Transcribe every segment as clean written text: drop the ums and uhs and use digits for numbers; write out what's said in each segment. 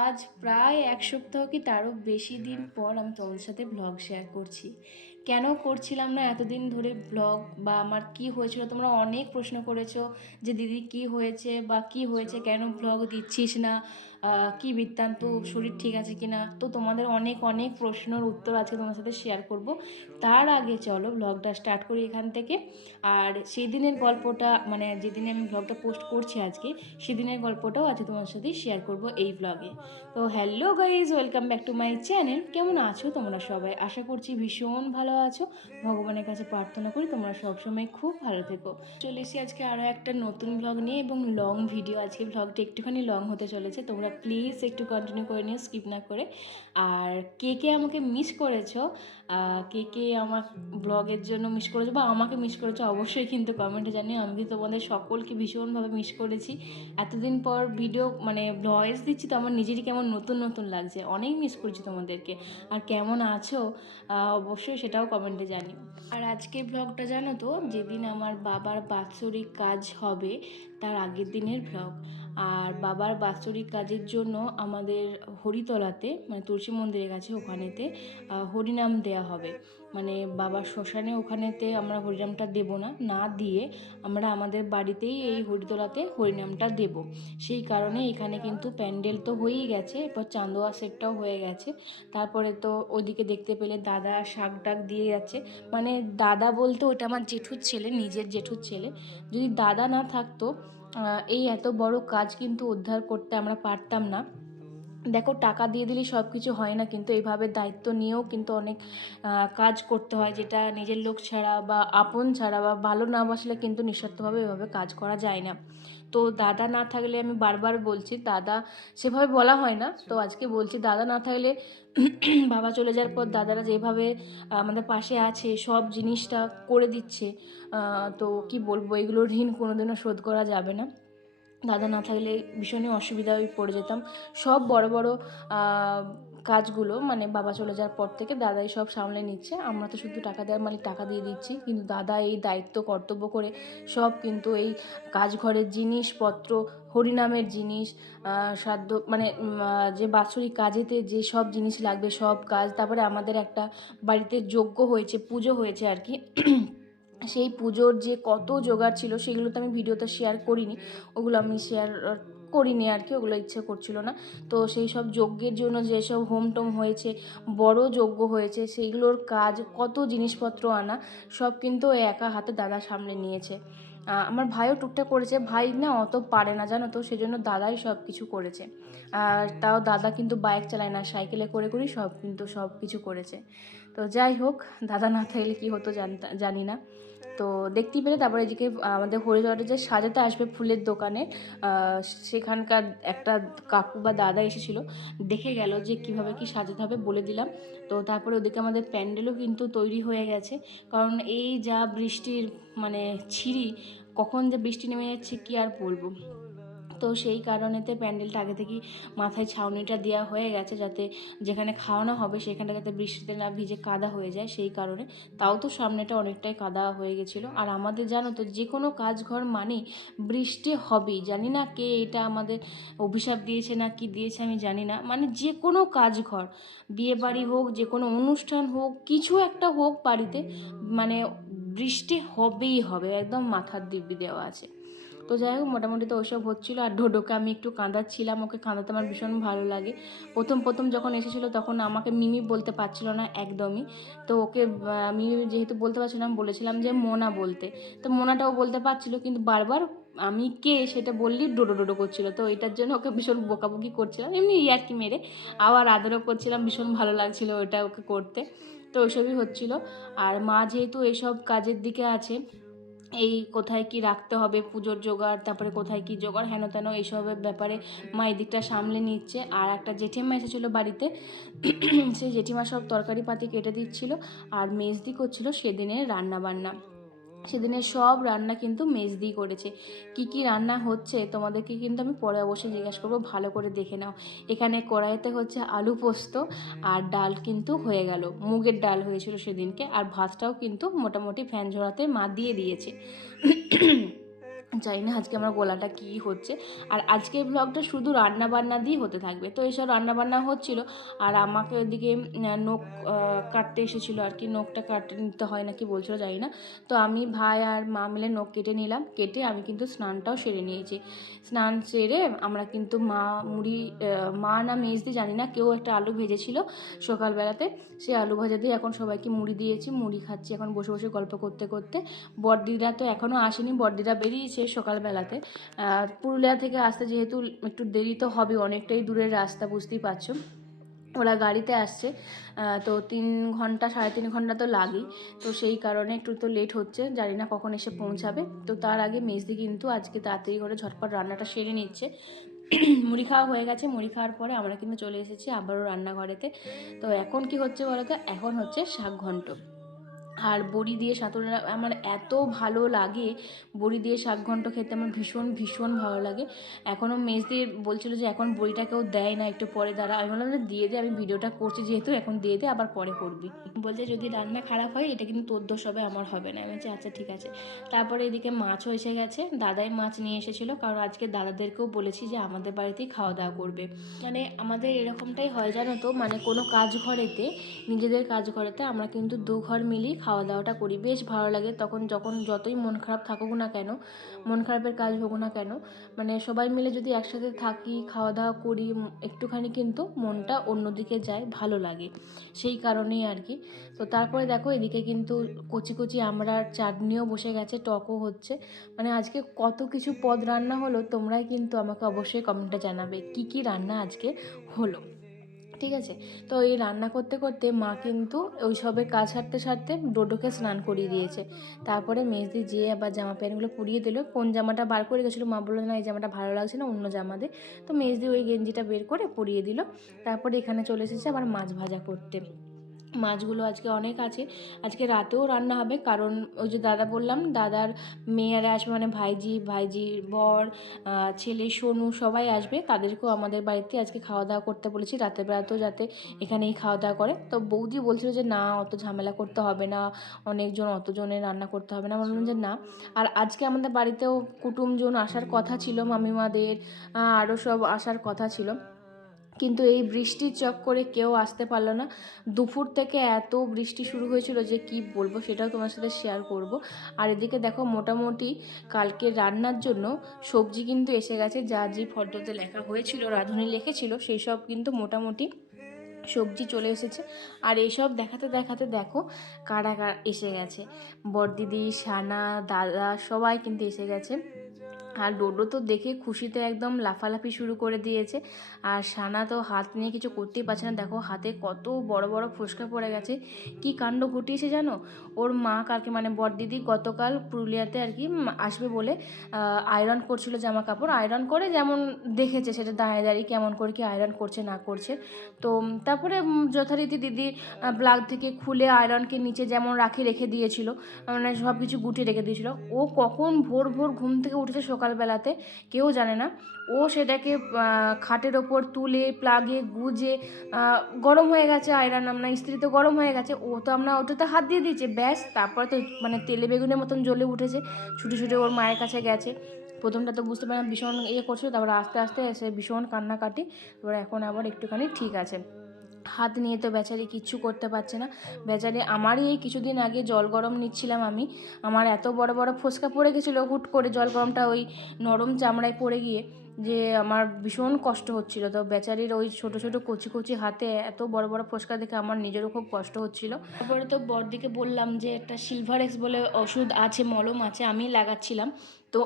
আজ প্রায় ১ সপ্তাহ কি তারও বেশি দিন পর আমি তোমাদের সাথে ব্লগ শেয়ার করছি। কেন করছিলাম না এতদিন ধরে ব্লগ, বা আমার কি হয়েছিল, তোমরা অনেক প্রশ্ন করেছো যে দিদি কি হয়েছে বা কি হয়েছে, কেন ব্লগ দিচ্ছিস না, কি বৃত্তান্ত, শরীর ঠিক আছে কি না। তো তোমাদের অনেক অনেক প্রশ্নের উত্তর আজকে তোমার সাথে শেয়ার করব। তার আগে চলো ব্লগটা স্টার্ট করি এখান থেকে। আর সেই দিনের গল্পটা, মানে যেদিনে আমি ব্লগটা পোস্ট করছি আজকে, সেদিনের গল্পটাও আজকে তোমার সাথে শেয়ার করব এই ব্লগে। তো hello guys, welcome back to my channel. কেমন আছো তোমরা সবাই? আশা করছি ভীষণ ভালো আছো। ভগবানের কাছে প্রার্থনা করি তোমরা সবসময় খুব ভালো থেকো। চলে এসেছি আজকে আরও একটা নতুন ব্লগ নিয়ে এবং লং ভিডিও। আজকে ব্লগটা একটুখানি লং হতে চলেছে, তোমরা প্লিজ একটু কন্টিনিউ করে নিও, স্কিপ না করে। আর কে কে আমাকে মিস করেছো, কে কে আমার ব্লগের জন্য মিস করেছো বা আমাকে মিস করেছো, অবশ্যই কিন্তু কমেন্টে জানিও। আমি কিন্তু তোমাদের সকলকে ভীষণভাবে মিস করেছি। এতদিন পর ভিডিও মানে ভয়েস দিচ্ছি তো আমার নিজেরই কেমন নতুন নতুন লাগছে, অনেক মিস করছি তোমাদেরকে। আর কেমন আছো অবশ্যই সেটাও কমেন্টে জানিও। আর আজকের ব্লগটা জানো তো, যেদিন আমার বাবার বাৎসরিক কাজ হবে তার আগের দিনের ব্লগ। আর বাবার বাৎসরিক কাজের জন্য আমাদের হরিতলাতে, মানে তুলসী মন্দিরের কাছে ওখানেতে হরিনাম দেয়া হবে। মানে বাবার শ্মশানে ওখানেতে আমরা হরিনামটা দেব না, না দিয়ে আমরা আমাদের বাড়িতেই এই হরিতলাতে হরিনামটা দেব। সেই কারণে এখানে কিন্তু প্যান্ডেল তো হয়েই গেছে, এরপর চান্দোয়া সেটটাও হয়ে গেছে। তারপরে তো ওইদিকে দেখতে পেলে দাদা শাক টাক দিয়ে যাচ্ছে। মানে দাদা বলতে ওটা আমার জেঠুর ছেলে, নিজের জেঠুর ছেলে। যদি দাদা না থাকতো এই এত বড় কাজ কিন্তু উদ্ধার করতে আমরা পারতাম না। দেখো, টাকা দিয়ে দিলেই সব কিছু হয় না, কিন্তু এইভাবে দায়িত্ব নিয়েও কিন্তু অনেক কাজ করতে হয়, যেটা নিজের লোক ছাড়া বা আপন ছাড়া বা ভালো না বাসলে কিন্তু নিঃস্বার্থভাবে এভাবে কাজ করা যায় না। তো দাদা না থাকলে, আমি বারবার বলছি, দাদা সেভাবে বলা হয় না, তো আজকে বলছি, দাদা না থাকলে বাবা চলে যাওয়ার পর দাদারা যেভাবে আমাদের পাশে আছে, সব জিনিসটা করে দিচ্ছে, তো কি বলবো, এগুলোর ঋণ কোনোদিনও শোধ করা যাবে না। দাদা না থাকলে ভীষণই অসুবিধায় পড়ে যেতাম। সব বড় বড় কাজগুলো মানে বাবা চলে যাওয়ার পর থেকে দাদাই সব সামলে নিচ্ছে। আমরা তো শুধু টাকা দেওয়ার মালিক, টাকা দিয়ে দিচ্ছি, কিন্তু দাদা এই দায়িত্ব কর্তব্য করে সব কিন্তু এই কাজঘরের জিনিসপত্র, হরিনামের জিনিস, শ্রাদ্ধ মানে যে বাৎসরিক কাজেতে যে সব জিনিস লাগবে সব কাজ, তারপরে আমাদের একটা বাড়িতে যজ্ঞ হয়েছে, পুজো হয়েছে আর কি। সেই পুজোর যে কত জোগাড় ছিল সেগুলো তো আমি ভিডিওতে শেয়ার করিনি, ওগুলো আমি শেয়ার করিনি আর কি, ওগুলো ইচ্ছে করছিল না। তো সেই সব যজ্ঞের জন্য যেসব হোম টোম হয়েছে, বড় যজ্ঞ হয়েছে, সেইগুলোর কাজ, কত জিনিসপত্র আনা, সব কিন্তু একা হাতে দাদা সামলে নিয়েছে। আমার ভাইও টুকটাক করেছে, ভাই না অত পারে না জানো তো, সেজন্য দাদাই সব কিছু করেছে। আর তাও দাদা কিন্তু বাইক চালায় না, সাইকেলে করে করেই সব কিছু করেছে। তো যাই হোক, দাদা না থাকলে কী হতো জানি না। তো দেখতেই পেলে তারপরে এদিকে আমাদের হরিদ্বারে যে সাজাতে আসবে ফুলের দোকানে, সেখানকার একটা কাকু বা দাদা এসেছিলো, দেখে গেল যে কিভাবে কি সাজাতে হবে, বলে দিলাম। তো তারপরে ওদিকে আমাদের প্যান্ডেলও কিন্তু তৈরি হয়ে গেছে, কারণ এই যা বৃষ্টির মানে ছিরি, কখন যে বৃষ্টি নেমে যাচ্ছে কি আর বলবো। তো সেই কারণেতে প্যান্ডেলটা আগে থেকেই মাথায় ছাউনিটা দেওয়া হয়ে গেছে, যাতে যেখানে খাওয়ানো হবে সেখানটা যাতে বৃষ্টিতে না ভিজে কাদা হয়ে যায় সেই কারণে। তাও তো সামনেটা অনেকটাই কাদা হয়ে গেছিলো। আর আমাদের জানো তো, যে কোনো কাজঘর মানেই বৃষ্টি হবেই। জানি না কে এটা আমাদের অভিশাপ দিয়েছে না কি দিয়েছে আমি জানি না, মানে যে কোনো কাজঘর, বিয়ে বাড়ি হোক, যে কোনো অনুষ্ঠান হোক, কিছু একটা হোক বাড়িতে, মানে বৃষ্টি হবেই হবে, একদম মাথার দিব্যি দেওয়া আছে। তো যাই হোক, মোটামুটি তো ওইসব হচ্ছিলো। আর ডোডোকে আমি একটু কাঁদাচ্ছিলাম, ওকে কাঁদাতে আমার ভীষণ ভালো লাগে। প্রথম প্রথম যখন এসেছিলো তখন আমাকে মিমি বলতে পারছিল না একদমই। তো ওকে মিমি যেহেতু বলতে পারছিল না, আমি বলেছিলাম যে মোনা বলতে। তো মোনাটাও বলতে পারছিল, কিন্তু বারবার আমি কে সেটা বললেই ডোডো ডোডো করছিল। তো এটার জন্য ওকে ভীষণ বকাবকি করছিলাম, এমনি ইয়ার্কি মেরে, আবার আদরও করছিলাম, ভীষণ ভালো লাগছিলো ওটা ওকে করতে। তো ওইসবই হচ্ছিলো। আর মা যেহেতু এইসব কাজের দিকে আছে, এই কোথায় কি রাখতে হবে, পুজোর জোগাড়, তারপরে কোথায় কি জোগাড়, হেন তেন এইসবের ব্যাপারে মা এই দিকটা সামলে নিচ্ছে। আর একটা জেঠিমা এসেছিলো বাড়িতে, সেই জেঠিমা সব তরকারি পাতি কেটে দিচ্ছিলো আর মেজদি করছিল সেদিনের রান্না বান্না। সেদিনের সব রান্না কিন্তু মেজদি করেছে। কি কি রান্না হচ্ছে তোমাদেরকে কিন্তু আমি পরে অবশ্যই জিজ্ঞাসা করবো, ভালো করে দেখে নাও। এখানে কড়াইতে হচ্ছে আলু পোস্ত, আর ডাল কিন্তু হয়ে গেল, মুগের ডাল হয়েছিল সেদিনকে, আর ভাতটাও কিন্তু মোটামুটি ফ্যান ঝরাতে মা দিয়ে দিয়েছে। জানি না আজকে আমার গলাটা কী হচ্ছে। আর আজকের ব্লগটা শুধু রান্না বান্না দিয়েই হতে থাকবে। তো এইসব রান্নাবান্না হচ্ছিল, আর আমাকে ওইদিকে নখ কাটতে এসেছিলো আর কি, নখটা কাটতে নিতে হয় নাকি বলছিল, জানি না। তো আমি, ভাই আর মা মিলে নখ কেটে নিলাম। কেটে আমি কিন্তু স্নানটাও সেরে নিয়েছি। স্নান সেরে আমরা কিন্তু মা না মেজদি জানি না, কেউ একটা আলু ভেজেছিল সকালবেলাতে, সেই আলু ভাজা দিয়ে এখন সবাইকে মুড়ি দিয়েছি, মুড়ি খাচ্ছি এখন বসে বসে গল্প করতে করতে। বড়দিরা তো এখনও আসেনি, বড়দিরা বেরিয়েছে সকালবেলাতে। পুরুলিয়া থেকে আসতে যেহেতু একটু দেরি তো হবে, অনেকটাই দূরের রাস্তা, বুঝতেই পারছো। ওরা গাড়িতে আসছে, তো 3 ঘন্টা 3.5 ঘন্টা তো লাগেই। তো সেই কারণে একটু তো লেট হচ্ছে, জানি না কখন এসে পৌঁছাবে। তো তার আগে মেজদি কিন্তু আজকে তাড়াতাড়ি করে ঝটপট রান্নাটা সেরে নিচ্ছে। মুড়ি খাওয়া হয়ে গেছে, মুড়ি খাওয়ার পরে আমরা কিন্তু চলে এসেছি আবারও রান্নাঘরেতে। তো এখন কি হচ্ছে বলো তো, এখন হচ্ছে শাক ঘন্ট আর বড়ি দিয়ে সাঁতুর। আমার এত ভালো লাগে বড়ি দিয়ে শাক ঘন্ট খেতে, আমার ভীষণ ভীষণ ভালো লাগে। এখনও মেজদি বলছিল যে এখন বড়িটা কেউ দেয় না, একটু পরে দাঁড়া। আমি বললাম যে দিয়ে দে, আমি ভিডিওটা করছি যেহেতু, এখন দিয়ে দে, আবার পরে করবি। বলছে যদি রান্না খারাপ হয় এটা কিন্তু তোর দোষ হবে, আমার হবে না। আমি বলছি আচ্ছা ঠিক আছে। তারপরে এদিকে মাছও এসে গেছে, দাদাই মাছ নিয়ে এসেছিলো, কারণ আজকে দাদাদেরকেও বলেছি যে আমাদের বাড়িতেই খাওয়া দাওয়া করবে। মানে আমাদের এরকমটাই হয় জানো তো, মানে কোনো কাজ ঘরেতে, নিজেদের কাজ ঘরেতে আমরা কিন্তু 2 ঘর মিলিয়ে খাওয়া দাওয়াটা করি, বেশ ভালো লাগে। তখন যখন যতই মন খারাপ থাকুক না কেন, মন খারাপের কাজ হোক না কেন, মানে সবাই মিলে যদি একসাথে থাকি, খাওয়া দাওয়া করি, একটুখানি কিন্তু মনটা অন্যদিকে যায়, ভালো লাগে, সেই কারণেই আর কি। তো তারপরে দেখো এদিকে কিন্তু কচি কচি আমড়ার চাটনিও বসে গেছে, টকও হচ্ছে। মানে আজকে কত কিছু পদ রান্না হলো, তোমরাই কিন্তু আমাকে অবশ্যই কমেন্টে জানাবে কি কি রান্না আজকে হলো, ঠিক আছে। তো এই রান্না করতে করতে মা কিন্তু ওই সবের কাজ সারতে সারতে ডোডোকে স্নান করিয়ে দিয়েছে। তারপরে মেজদি যেয়ে আবার জামা প্যান্টগুলো পুড়িয়ে দিল। কোন জামাটা বার করে গেছিলো, মা বললো না এই জামাটা ভালো লাগছে না, অন্য জামা দে। তো মেজদি ওই গেঞ্জিটা বের করে পরিয়ে দিল। তারপরে এখানে চলে এসেছে আবার মাছ ভাজা করতে। মাছগুলো আজকে অনেক আছে, আজকে রাতেও রান্না হবে, কারণ ওই যে দাদা বললাম, দাদার মেয়েরা আসবে, মানে ভাইজির বর, ছেলে সোনু সবাই আসবে, তাদেরকেও আমাদের বাড়িতে আজকে খাওয়া দাওয়া করতে বলেছি, রাতের বেলাতেও যাতে এখানেই খাওয়া দাওয়া করে। তো বৌদি বলছিল যে না অত ঝামেলা করতে হবে না, অনেকজন অতজনের রান্না করতে হবে না। বললাম যে না। আর আজকে আমাদের বাড়িতেও কুটুমজন আসার কথা ছিল, মামিমাদের আরও সব আসার কথা ছিল, কিন্তু এই বৃষ্টির চক্করে কেউ আসতে পারলো না। দুপুর থেকে এত বৃষ্টি শুরু হয়েছিল যে কি বলবো, সেটাও তোমার সাথে শেয়ার করব। আর এদিকে দেখো মোটামুটি কালকে রান্নার জন্য সবজি কিন্তু এসে গেছে, যা যে ফর্দতে লেখা হয়েছিল, রাঁধুনি লিখেছিল, সেই সব কিন্তু মোটামুটি সবজি চলে এসেছে। আর এইসব দেখাতে দেখাতে দেখো কারা কারা এসে গেছে, বড়দিদি, সানা, দাদা সবাই কিন্তু এসে গেছে। আর ডোডো তো দেখে খুশিতে একদম লাফালাফি শুরু করে দিয়েছে। আর সানা তো হাত নিয়ে কিছু করতেই পারছে না, দেখো হাতে কত বড় বড় ফোসকা পড়ে গেছে। কি কাণ্ড ঘটিয়েছে জানো, ওর মা কালকে, মানে বড়দিদি গতকাল পুরুলিয়াতে আর কি আসবে বলে আয়রন করছিল জামা কাপড়, আয়রন করে যেমন দেখেছে সেটা দাঁড়িয়ে দাঁড়িয়ে কেমন করে কি আয়রন করছে না করছে। তো তারপরে যথারীতি দিদি প্লাগ থেকে খুলে আয়রনকে নিচে যেমন রেখে দিয়েছিল, মানে সব কিছু গুটিয়ে রেখে দিয়েছিল। ও কখন ভোর ভোর ঘুম থেকে উঠেছে সকালবেলাতে কেউ জানে না। ও সেটাকে খাটের ওপর তুলে প্লাগে গুজে, গরম হয়ে গেছে আয়রন, আমরা ইস্ত্রি তো গরম হয়ে গেছে, ও তো আমরা ওটাতে হাত দিয়ে দিয়েছে ব্যাস। তারপরে তো মানে তেলে বেগুনের মতন জ্বলে উঠেছে, ছুটে ছুটে ওর মায়ের কাছে গেছে। প্রথমটা তো বুঝতে পারলাম ভীষণ করছিল, তারপরে আস্তে আস্তে এসে ভীষণ কান্নাকাটি, এবার এখন আবার একটুখানি ঠিক আছে। হাত নিয়ে তো বেচারি কিচ্ছু করতে পারছে না। বেচারি, আমারই এই কিছুদিন আগে জল গরম নিচ্ছিলাম আমি, আমার এত বড় বড় ফোসকা পড়ে গেছিলো হুট করে, জল গরমটা ওই নরম চামড়ায় পড়ে গিয়ে, যে আমার ভীষণ কষ্ট হচ্ছিল। তো বেচারির ওই ছোটো ছোটো কচি কচি হাতে এত বড় বড় ফোসকা দেখে আমার নিজেরও খুব কষ্ট হচ্ছিল। তারপরে তো বড়দিকে বললাম যে একটা সিলভারেক্স বলে ওষুধ আছে, মলম আছে, আমি লাগাচ্ছিলাম। তো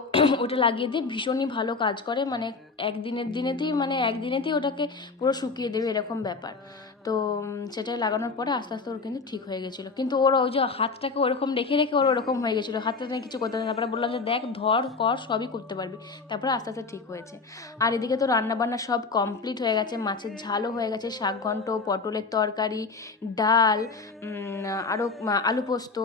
ওটা লাগিয়ে দিয়ে ভীষণই ভালো কাজ করে, মানে একদিনেতেই ওটাকে পুরো শুকিয়ে দেবে, এরকম ব্যাপার। তো সেটাই লাগানোর পরে আস্তে আস্তে ওর কিন্তু ঠিক হয়ে গেছিলো, কিন্তু ওর ওই যে হাতটাকে ওরকম রেখে রেখে ওর ওরকম হয়ে গেছিলো, হাতটা নিয়ে কিছু করতে পারে। তারপরে বললাম যে দেখ ধর কর সবই করতে পারবি, তারপরে আস্তে আস্তে ঠিক হয়েছে। আর এদিকে তো রান্নাবান্না সব কমপ্লিট হয়ে গেছে, মাছের ঝালও হয়ে গেছে, শাক ঘন্ট, পটলের তরকারি, ডাল, আরও আলু পোস্ত,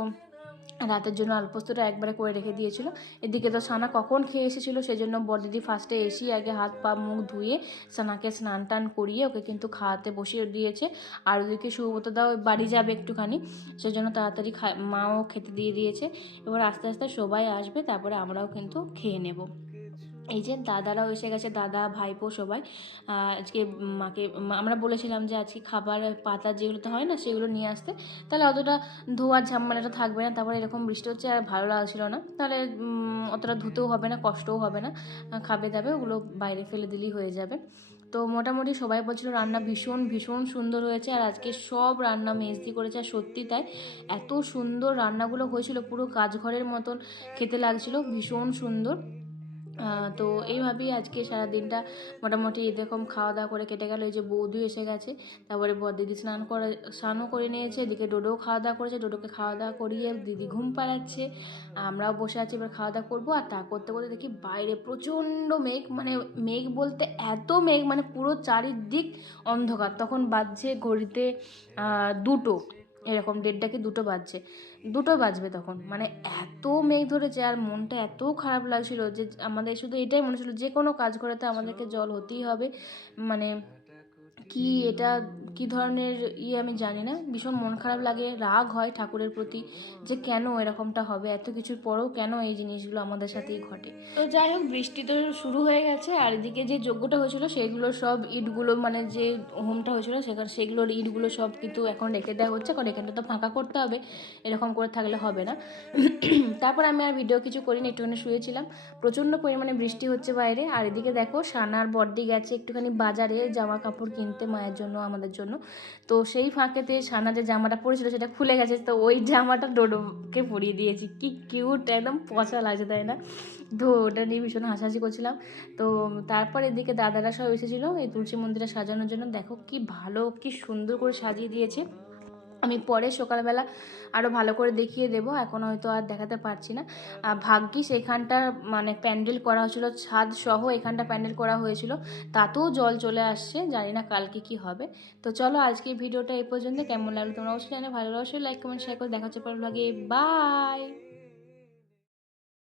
রাতের জন্য আলু পোস্তটা একবারে করে রেখে দিয়েছিল। এদিকে তো সানা কখন খেয়ে এসেছিলো, সেই জন্য বড়দিদি ফার্স্টে এসেই আগে হাত পা মুখ ধুয়ে সানাকে স্নান টান করিয়ে ওকে কিন্তু খাওয়াতে বসিয়ে দিয়েছে। আর ওদিকে সুব্রতদাও বাড়ি যাবে একটুখানি, সেই জন্য তাড়াতাড়ি মাও খেতে দিয়ে দিয়েছে। এবার আস্তে আস্তে সবাই আসবে, তারপরে আমরাও কিন্তু খেয়ে নেব। এই যে দাদারাও এসে গেছে, দাদা ভাইপো সবাই। আজকে মাকে আমরা বলেছিলাম যে আজকে খাবার পাতা যেগুলোতে হয় না সেগুলো নিয়ে আসতে, তাহলে অতটা ধোয়ার ঝামেলাটা থাকবে না। তারপরে এরকম বৃষ্টি হচ্ছে আর ভালো লাগছিল না, তাহলে অতটা ধুতেও হবে না, কষ্টও হবে না, খাবে দাবে ওগুলো বাইরে ফেলে দিলেই হয়ে যাবে। তো মোটামুটি সবাই বলছিল রান্না ভীষণ ভীষণ সুন্দর হয়েছে, আর আজকে সব রান্না মেজদি করেছে। আর সত্যি তাই, এত সুন্দর রান্নাগুলো হয়েছিল, পুরো কাজঘরের মতন খেতে লাগছিল, ভীষণ সুন্দর। তো এইভাবেই আজকে সারাদিনটা মোটামুটি এরকম খাওয়া দাওয়া করে কেটে গেল। এই যে বৌদি এসে গেছে, তারপরে দিদি স্নানও করে নিয়েছে, এদিকে ডোডোও খাওয়া দাওয়া করেছে, ডোডোকে খাওয়া দাওয়া করিয়ে দিদি ঘুম পাড়াচ্ছে, আমরাও বসে আছি এবার খাওয়া দাওয়া করবো। আর তা করতে করতে দেখি বাইরে প্রচণ্ড মেঘ, মানে মেঘ বলতে এত মেঘ, মানে পুরো চারিদিক অন্ধকার। তখন বাজছে ঘড়িতে 2টো, এরকম 1:30 কি 2টো বাজছে, 2টো বাজবে তখন। মানে এত মেঘ ধরেছে, আর মনটা এত খারাপ লাগছিল যে আমাদের শুধু এটাই মনে ছিল যে কোনো কাজ করাতে আমাদেরকে জল হতেই হবে। মানে কি এটা কি ধরনের আমি জানি না, ভীষণ মন খারাপ লাগে, রাগ হয় ঠাকুরের প্রতি যে কেন এরকমটা হবে, এত কিছুর পরেও কেন এই জিনিসগুলো আমাদের সাথেই ঘটে। তো যাই হোক, বৃষ্টি তো শুরু হয়ে গেছে। আর এদিকে যে যজ্ঞটা হয়েছিল সেগুলো সব ইটগুলো, মানে যে হোমটা হয়েছিল সেগুলোর ইটগুলো সব কিন্তু এখন রেখে দেওয়া হচ্ছে, কারণ এখানটা তো ফাঁকা করতে হবে, এরকম করে থাকলে হবে না। তারপর আমি আর ভিডিও কিছু করিনি, একটুখানি শুয়েছিলাম। প্রচণ্ড পরিমাণে বৃষ্টি হচ্ছে বাইরে। আর এদিকে দেখো সানার বড়দি গেছে একটুখানি বাজারে জামা কাপড় কিনতে মায়ের জন্য, আমাদের জন্য। তো সেই ফাঁকেতে সানা যে জামাটা পরেছিল সেটা খুলে গেছে, তো ওই জামাটা ডোডোকে পরিয়ে দিয়েছি। কি কিউট, একদম পচা লাগছে, তাই না? তো ওটা নিয়ে ভীষণ হাসাহাসি করছিলাম। তো তারপর এদিকে দাদারা সব এসেছিলো এই তুলসী মন্দিরটা সাজানোর জন্য। দেখো কি ভালো, কি সুন্দর করে সাজিয়ে দিয়েছে। আমি পরে সকালবেলা আরও ভালো করে দেখিয়ে দেবো, এখন হয়তো আর দেখাতে পারছি না। ভাগ্যিস এখানটা মানে প্যান্ডেল করা হয়েছিল, ছাদ সহ এখানটা প্যান্ডেল করা হয়েছিল, তাতেও জল চলে আসছে, জানি না কালকে কি হবে। তো চলো আজকে ভিডিওটা এই পর্যন্ত। কেমন লাগলো তোমরা অবশ্যই জানো, ভালো লাগলে লাইক কমেন্ট শেয়ার করে দেখা হচ্ছে পরের ব্লগে। বাই।